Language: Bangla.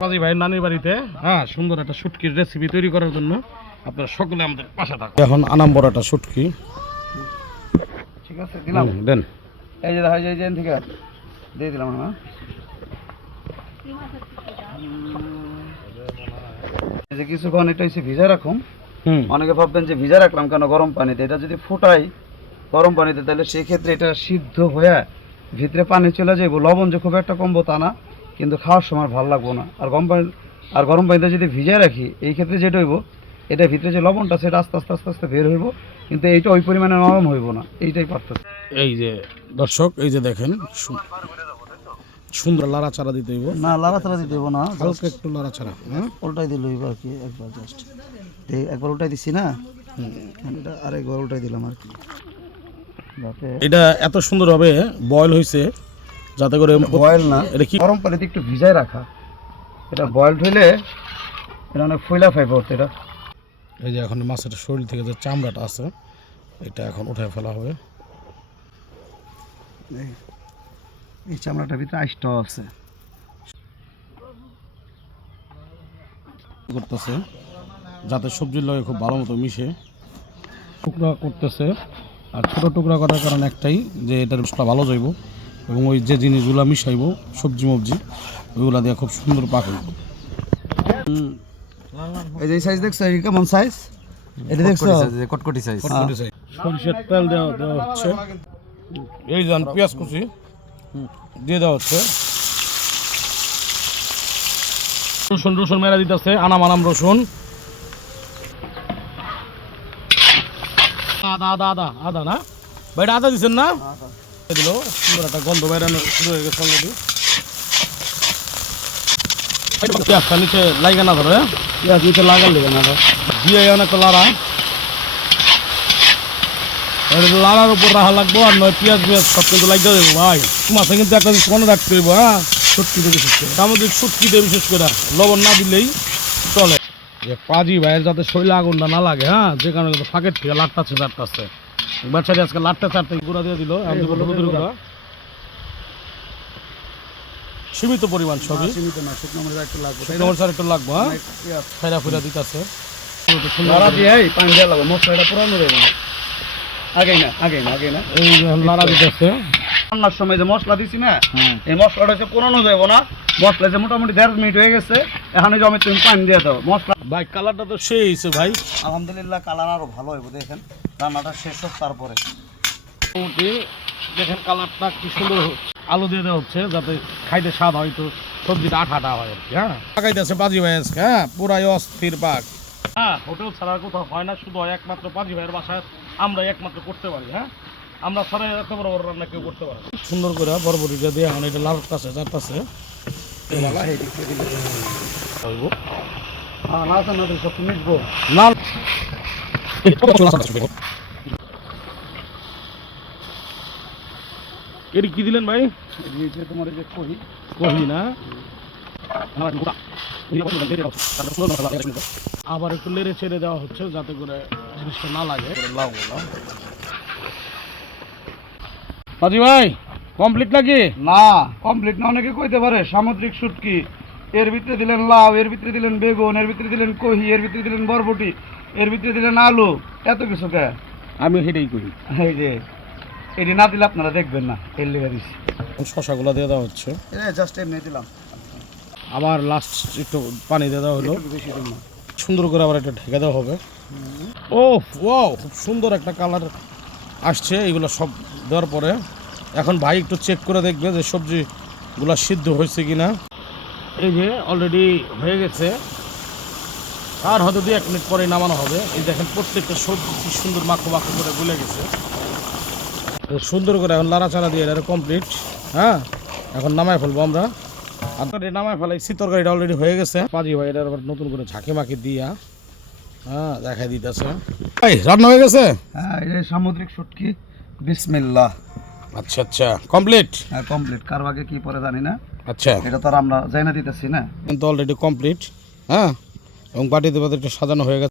কাজী ভাই নানির বাড়িতে। হ্যাঁ সুন্দর একটা শুটকির রেসিপি তৈরি করার জন্য আপনারা সকলে আমাদের পাশে থাকুন। এখন আনাম বড় একটা শুটকি। ঠিক আছে দিলাম। দেন। এই যে যায় যে থেকে দিয়ে দিলাম হ্যাঁ। যে কিছুক্ষণ এটা হচ্ছে ভিজা রাখুন। হুম। অনেকে ভাববেন যে ভিজা রাখলাম কেন? গরম পানিতে। এটা যদি ফুটাই গরম পানিতে তাহলে সেই ক্ষেত্রে এটা সিদ্ধ হয়ে ভিতরে পানি চলে যাইব। লবণ যে খুব একটা কমবো তা না। কিন্তু খাওয়ার সময় ভালো লাগবো না। আর গরম পানি আর গরম পানিতে যদি ভিজাই রাখি এই ক্ষেত্রে যেটা হইব এটা ভিতরে যে লবণটা সেটা আস্তে আস্তে আস্তে আস্তে বের হইব কিন্তু এইটা ওই পরিমাণে নরম হইব না। এইটাই পার্থক্য। এই যে দর্শক এই যে দেখেন সুন্দর লাড়াচাড়া দিতে হইব। না লাড়াচাড়া দিতে হইব না হালকা একটু লাড়াচাড়া হ্যাঁ? উল্টাই দিল হইব আর কি একবার জাস্ট একবার উল্টাই দিছি না? এটা আরেকবার উল্টাই দিলাম আর কি। এটা এত সুন্দর সুন্দরভাবে বয়েল হয়েছে যাতে করে বয়েল না। এটা কি গরম পানিতে একটু ভিজায় রাখা। এটা বয়েল হইলে এটা অনেক ফইলা ফাইব এটা। এই যে এখন মাছের শরীর থেকে যে চামড়াটা আছে এটা এখন উঠে ফেলা হবে। এই- এই চামড়াটার ভিতরে আইসটাও আছে। করতেছে যাতে সবজির লগে খুব ভালো মতো মিশে। টুকরা করতেছে আর ছোট টুকরা করার কারণ একটাই যে এটার ভালো যাইব এবং ওই যে জিনিসগুলো মিশাইব সবজি মবজি ওইগুলা দিয়ে খুব সুন্দর পাক হইব এই যে সাইজ দেখছ এই কেমন সাইজ এটা দেখছ? কটকটি সাইজ সরিষার তেল দেওয়া দেওয়া হচ্ছে। এই যান পেঁয়াজ কুচি দিয়ে দেওয়া হচ্ছে। রসুন রসুন মেরা দিতেছে আনাম আনাম রসুন। আদা আদা আদা আদা না? ভাইটা আদা দিচ্ছেন না? দিল সুন্দর একটা গন্ধ শুরু হয়ে গেছে অলরেডি পেঁয়াজটা নিচে লাগে না ধরে পেঁয়াজ নিচে লাগার লেগে না দিয়ে অনেক লাড়া। লাড়ার উপর রাখা লাগবো আর নয় পেঁয়াজ পেঁয়াজ সব কিন্তু লাগিয়ে দেবো ভাই। মাছে কিন্তু একটা জিনিস মনে রাখতে হইব হ্যাঁ? সত্যি বিশেষ করে। সামুদ্রিক বিশেষ করে লবণ না দিলেই চলে। যে পাজি ভাইয়ের যাতে শৈলে আগুনটা না লাগে হ্যাঁ? যে কারণে কিন্তু ফাঁকের থেকে লাটটাচ্ছে লাটটাচ্ছে বাচ্চাটি আজকে লাটতে চারটে গুঁড়া দিয়ে দিল আমি দেবো হলুদের গুঁড়া। সীমিত পরিমাণ সবই। সীমিত না শুকনো মরিচ একটু লাগবে। তোমার স্যার একটু লাগবো হ্যাঁ? ফেরা ফুরা দিতেছে। লাড়া দিয়ে এই পানি দেওয়া লাগবে। মশলাটা পুরানো দেবো না আগেই না আগেই না আগেই না। এই লাড়া দিতেছে। রান্নার সময় যে মশলা দিছি না এই মশলাটা হচ্ছে পুরানো যাব না। মশলা যে মোটামুটি দেড় মিনিট হয়ে গেছে এখানে জমি তুমি পানি দিয়ে দাও। মশলা ভাই কালারটা তো সেই হয়েছে ভাই। আলহামদুলিল্লাহ কালার আরও ভালো হইব দেখেন। রান্নাটা শেষ হোক তারপরে। মোটামুটি দেখেন কালারটা কি সুন্দর আলু দিয়ে দেওয়া হচ্ছে যাতে খাইতে স্বাদ হয়তো সবজিটা আঠাটা হয় আর কি হ্যাঁ? পাকাইতেছে পাজি ভাই আজকে হ্যাঁ? পুরাই অস্থির পাক। হ্যাঁ হোটেল ছাড়া আর কোথাও হয় না শুধু হয় একমাত্র পাজি ভাইয়ের বাসায় আমরা একমাত্র করতে পারি হ্যাঁ? আমরা ছাড়া এত বড় বড় রান্না কেউ করতে পারি সুন্দর করে বরবটিটা দিয়ে এখন এটা লাল কাছে চারটাছে হ্যাঁ কি দিলেন ভাই তোমার যে কহি কহি না আবার একটু লেড়ে ছেড়ে দেওয়া হচ্ছে যাতে করে জিনিসটা না লাগে। লাউগুলো হাজি ভাই কমপ্লিট নাকি? না কমপ্লিট না অনেকে কইতে পারে সামুদ্রিক শুটকি এর ভিতরে দিলেন লাউ এর ভিতরে দিলেন বেগুন এর ভিতরে দিলেন কহি এর ভিতরে দিলেন বরবটি এর ভিতরে দিলেন আলু এত কিছু কে? আমি সেটাই করি। এই যে এটি না দিলে আপনারা দেখবেন না এর লেগে দিচ্ছি শশাগুলো দিয়ে দেওয়া হচ্ছে। জাস্ট এমনি দিলাম। আবার লাস্ট একটু পানি দিয়ে দেওয়া হলো। একটু বেশি দিন না। সুন্দর করে আবার একটা ঢেকে দেওয়া হবে। ও ওয়াও খুব সুন্দর একটা কালার আসছে এগুলো সব দেওয়ার পরে। এখন ভাই একটু চেক করে দেখবে যে সবজিগুলো সিদ্ধ হয়েছে কিনা। এই যে অলরেডি হয়ে গেছে। আর হয়তো দু এক মিনিট পরে নামানো হবে। এই দেখেন প্রত্যেকটা সবজি কি সুন্দর মাখো মাখো করে গুলে গেছে। সুন্দর করে এখন লাড়াচাড়া দিয়ে এটা কমপ্লিট হ্যাঁ? এখন নামায় ফেলব আমরা। আপনার এটা নামায় ফেলাইছি, তরকারিটা অলরেডি হয়ে গেছে। পাজি ভাই এটা আবার নতুন করে ঝাঁকি মাখি দিয়া। হ্যাঁ দেখাই দিতেছে। ভাই রান্না হয়ে গেছে? হ্যাঁ এটা সামুদ্রিক শুটকি। বিসমিল্লাহ। আচ্ছা আচ্ছা। কমপ্লিট হ্যাঁ কমপ্লিট কার আগে কি পরে জানি না। আচ্ছা। এটা তো আর আমরা যাই না দিতেছি না। কিন্তু অলরেডি কমপ্লিট হ্যাঁ? এবং বাটিতে বাটিতে সাজানো হয়ে গেছে।